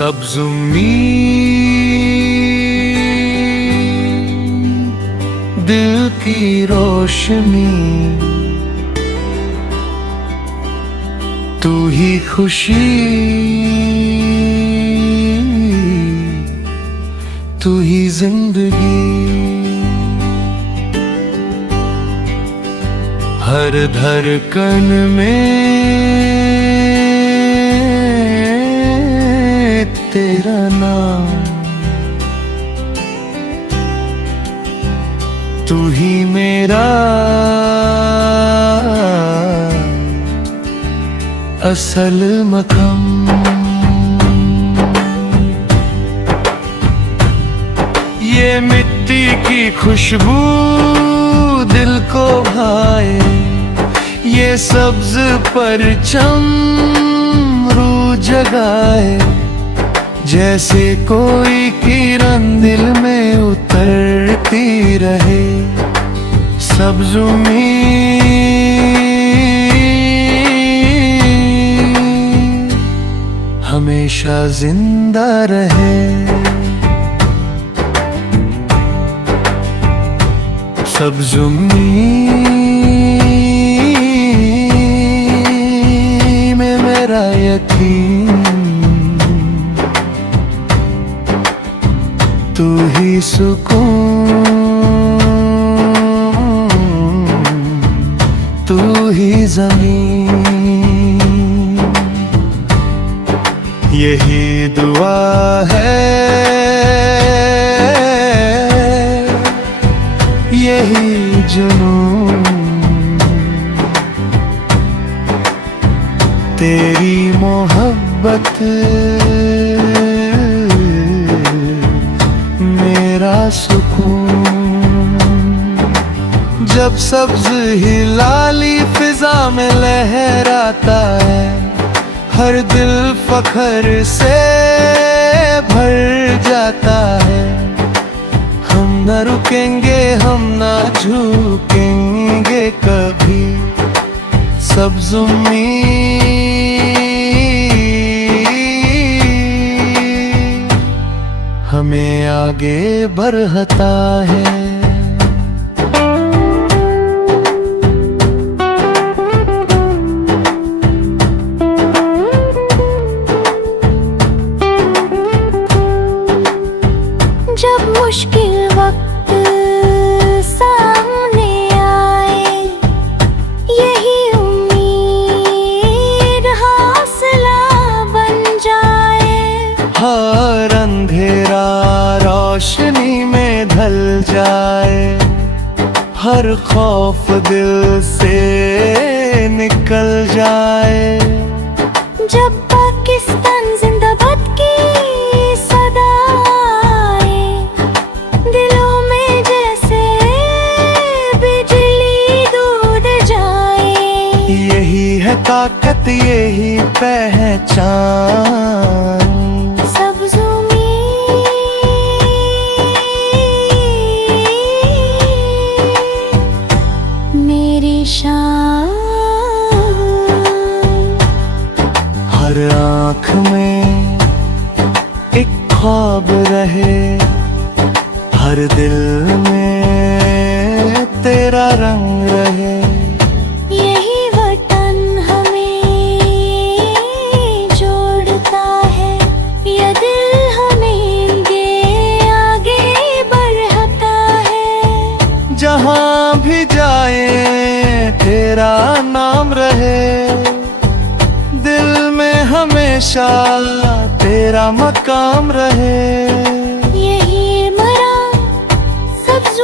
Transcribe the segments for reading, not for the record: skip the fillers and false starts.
सब्ज़ उम्मीद दिल की रोशनी, तू ही खुशी, तू ही जिंदगी। हर धड़कन में तेरा नाम, तू ही मेरा असल मक़ाम। ये मिट्टी की खुशबू दिल को भाए, ये सब्ज परचम रूह जगाए। जैसे कोई किरण दिल में उतरती रहे, सब्ज़ उम्मीद हमेशा जिंदा रहे। सब्ज़ उम्मीद में मेरा यकीन, तू ही सुकून, तू ही ज़मीन। यही दुआ है, यही जुनून, तेरी मोहब्बत मेरा सुकून। जब सब्ज़ हिलाली फिजा में लहराता है, हर दिल फख्र से भर जाता है। हम न रुकेंगे, हम न झुकेंगे कभी, सब्ज़ उम्मीद हमें आगे बढ़ता है। जब मुश्किल वक्त सामने आए, यही उम्मीद हौसला बन जाए। हर अंधेरा रोशनी में ढल जाए, हर खौफ दिल से निकल जाए। जब पाकिस्तान जिंदाबाद की सदा आए, दिलों में जैसे बिजली दूध जाए। यही है ताकत, यही पहचान, सब्ज़ उम्मीद मेरी शान। हर आँख में एक ख्वाब रहे, हर दिल में तेरा रंग रहे। यही वतन हमें जोड़ता है, ये दिल हमें आगे बढ़ाता है। जहाँ भी जाए तेरा नाम रहे, दिल में हमेशा तेरा मकाम रहे। यही मरा सब्ज़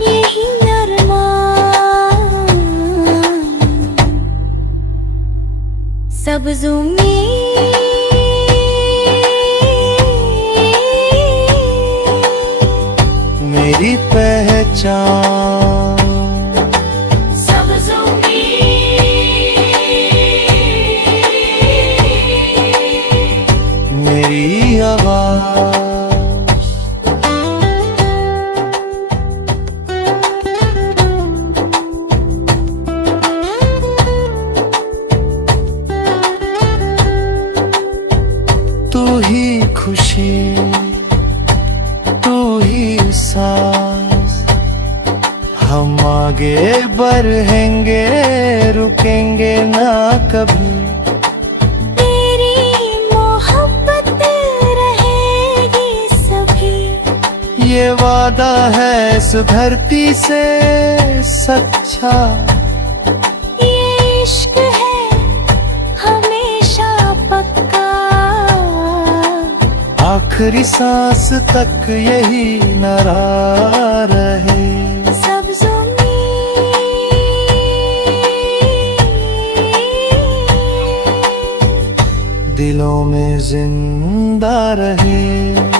यही अरमान, सब्ज़ उम्मीद मेरी पहचान। सब्ज़ उम्मीद मेरी आवाज़। तू रुकेंगे ना कभी। तेरी मोहब्बत रहेगी सभी। ये वादा है इस धरती से सच्चा, ये इश्क है हमेशा पक्का। आखिरी सांस तक यही नारा रहे। सब्ज़ों में दिलों में जिंदा रहे।